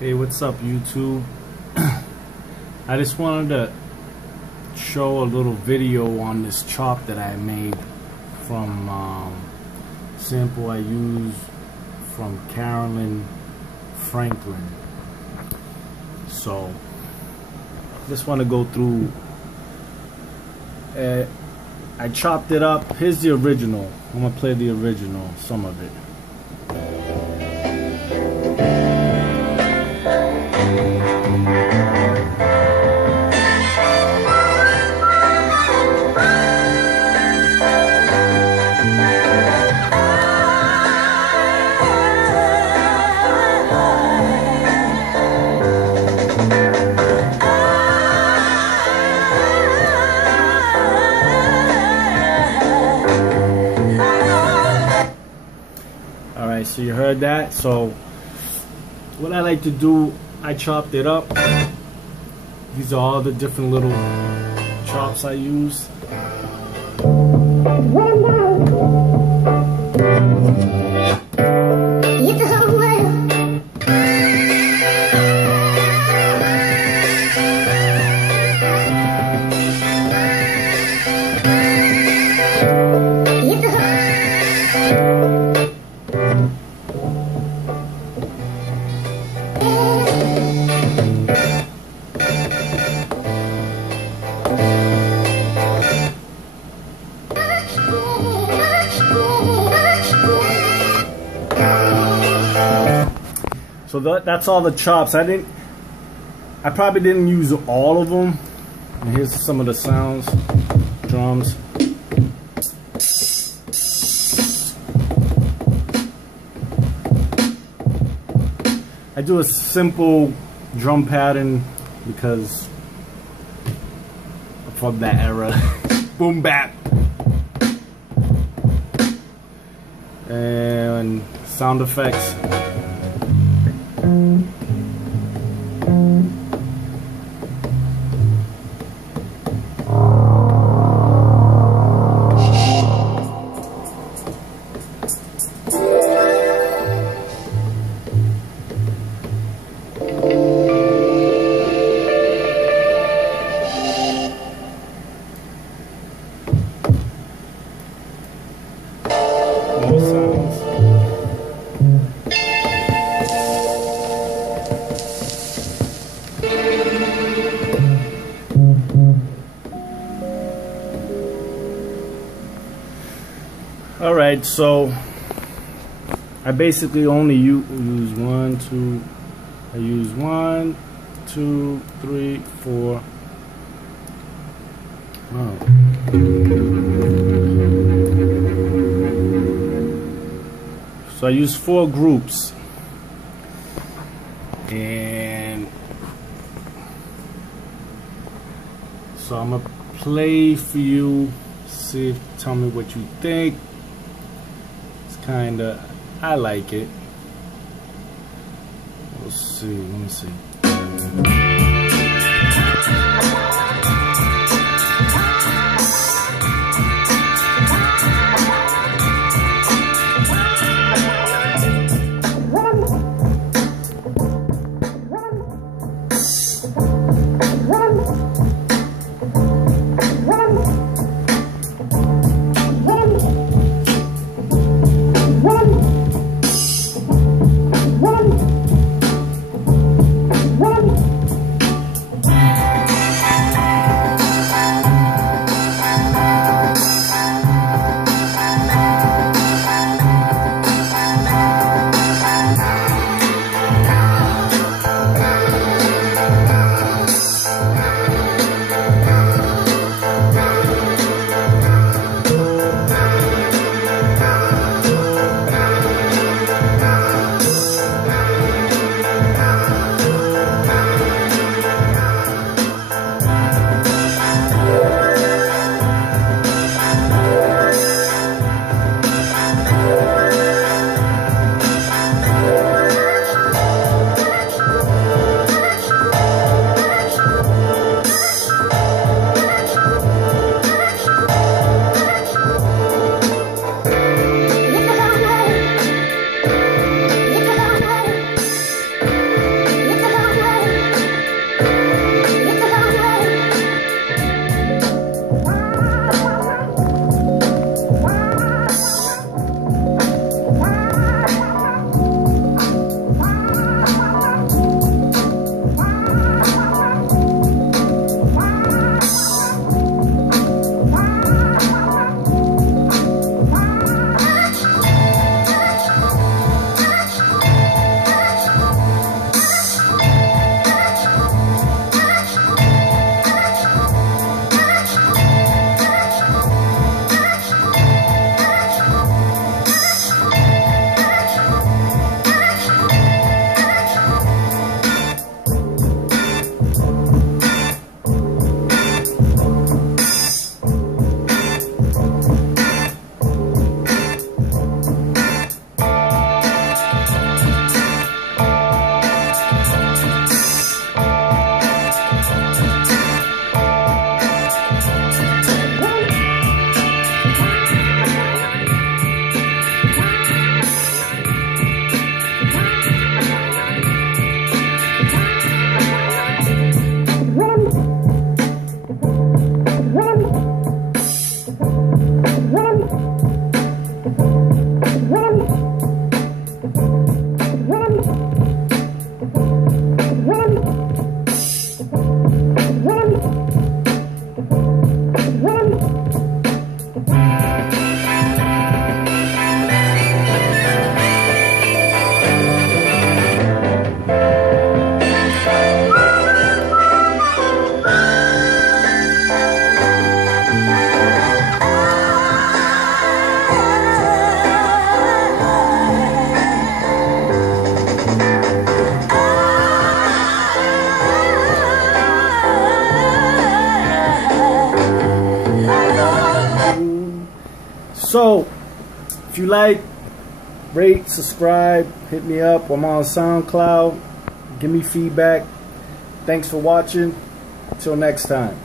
Hey, what's up, YouTube? I just wanted to show a little video on this chop that I made from sample I used from Carolyn Franklin. So just want to go through. I chopped it up. Here's the original. I'm gonna play the original, some of it. Alright, so you heard that. So what I like to do, I chopped it up. These are all the different little chops I use. So that's all the chops. I probably didn't use all of them. And here's some of the sounds, drums. I do a simple drum pattern because from that era. Boom bap. And sound effects. More sounds. Alright, so I basically only use 1, 2, I use 1, 2, 3, 4. Oh. So I use 4 groups, and so I'm gonna play for you. See, tell me what you think. It's kinda, I like it. We'll see. Let me see. So if you like, rate, subscribe, hit me up. I'm on SoundCloud. Give me feedback. Thanks for watching. Until next time.